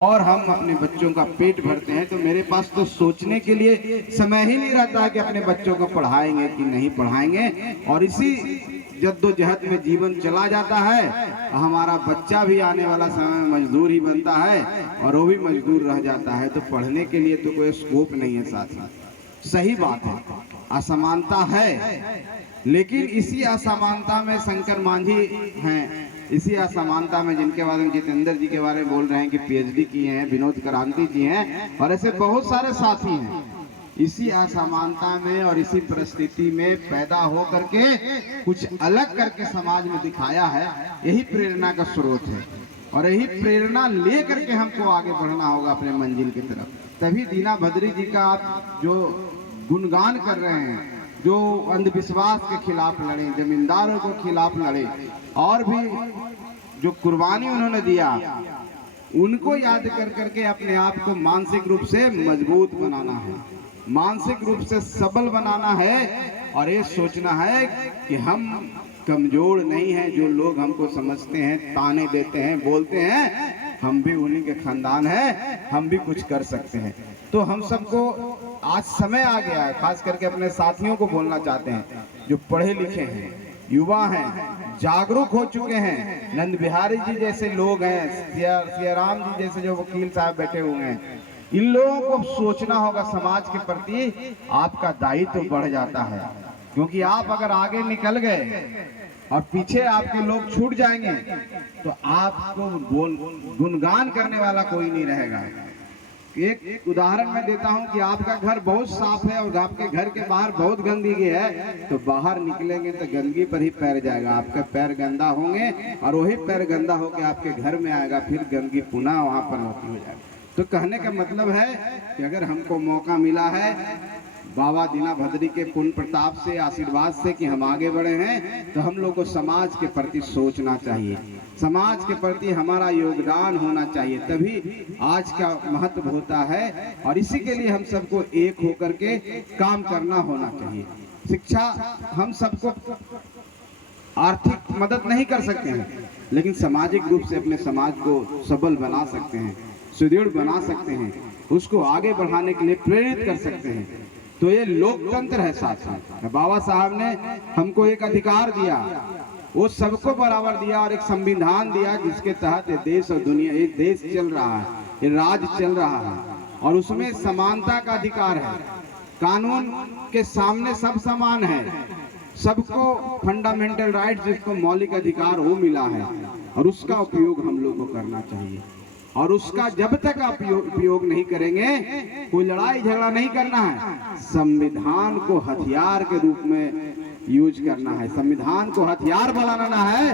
और हम अपने बच्चों का पेट भरते हैं, तो मेरे पास तो सोचने के लिए समय ही नहीं रहता कि अपने बच्चों को पढ़ाएंगे कि नहीं पढ़ाएंगे। और इसी जद्दोजहद में जीवन चला जाता है। हमारा बच्चा भी आने वाला समय में मजदूर ही बनता है और वो भी मजदूर रह जाता है। तो पढ़ने के लिए तो कोई स्कोप नहीं है साथी। सही बात है, असमानता है, लेकिन इसी असमानता में शंकर मांझी हैं। इसी असमानता में जिनके बारे में जितेंद्र जी के बारे में बोल रहे हैं कि पीएचडी किए हैं, विनोद क्रांति जी हैं और ऐसे बहुत सारे साथी हैं। इसी असमानता में और इसी परिस्थिति में पैदा हो करके कुछ अलग करके समाज में दिखाया है। यही प्रेरणा का स्रोत है और यही प्रेरणा ले करके हमको आगे बढ़ना होगा अपने मंजिल की तरफ। तभी दीना भद्री जी का आप जो गुणगान कर रहे हैं, जो अंधविश्वास के खिलाफ लड़े, जमींदारों के खिलाफ लड़े और भी जो कुर्बानी उन्होंने दिया, उनको याद कर करके अपने आप को मानसिक रूप से मजबूत बनाना है, मानसिक रूप से सबल बनाना है और ये सोचना है कि हम कमजोर नहीं हैं। जो लोग हमको समझते हैं, ताने देते हैं, बोलते हैं, हम भी उन्हीं के खानदान हैं, हम भी कुछ कर सकते हैं। तो हम सबको आज समय आ गया है, खास करके अपने साथियों को बोलना चाहते हैं जो पढ़े लिखे हैं, युवा हैं, जागरूक हो चुके हैं। नंद बिहारी जी जैसे लोग हैं, सियाराम जी जैसे जो वकील साहब बैठे हुए हैं, इन लोगों को सोचना होगा समाज के प्रति। आपका दायित्व बढ़ जाता है, क्योंकि आप अगर आगे निकल गए और पीछे आपके लोग छूट जाएंगे तो आपको गुणगान करने वाला कोई नहीं रहेगा। एक उदाहरण मैं देता हूं कि आपका घर बहुत साफ है और आपके घर के बाहर बहुत गंदगी है, तो बाहर निकलेंगे तो गंदगी पर ही पैर जाएगा, आपके पैर गंदा होंगे और वही पैर गंदा होकर आपके घर में आएगा, फिर गंदगी पुनः वहां पर होती हो जाएगी। तो कहने का मतलब है कि अगर हमको मौका मिला है बाबा दीना भद्री के पुण्य प्रताप से, आशीर्वाद से कि हम आगे बढ़े हैं, तो हम लोग को समाज के प्रति सोचना चाहिए, समाज के प्रति हमारा योगदान होना चाहिए, तभी आज का महत्व होता है। और इसी के लिए हम सबको एक होकर के काम करना होना चाहिए। शिक्षा हम सबको आर्थिक मदद नहीं कर सकते हैं, लेकिन सामाजिक रूप से अपने समाज को सबल बना सकते हैं, सुदृढ़ बना सकते हैं, उसको आगे बढ़ाने के लिए प्रेरित कर सकते हैं। तो ये लोकतंत्र है। साथ बाबा साहब ने हमको एक अधिकार दिया, वो सबको बराबर दिया और एक संविधान दिया जिसके तहत ये देश और दुनिया, ये देश चल रहा है, ये राज्य चल रहा है और उसमें समानता का अधिकार है। कानून के सामने सब समान है, सबको फंडामेंटल राइट्स, जिसको मौलिक अधिकार वो मिला है और उसका उपयोग हम लोग को करना चाहिए। और उसका जब तक आप उपयोग नहीं करेंगे, कोई लड़ाई झगड़ा नहीं करना है, संविधान को हथियार के रूप में यूज करना है, संविधान को हथियार बनाना है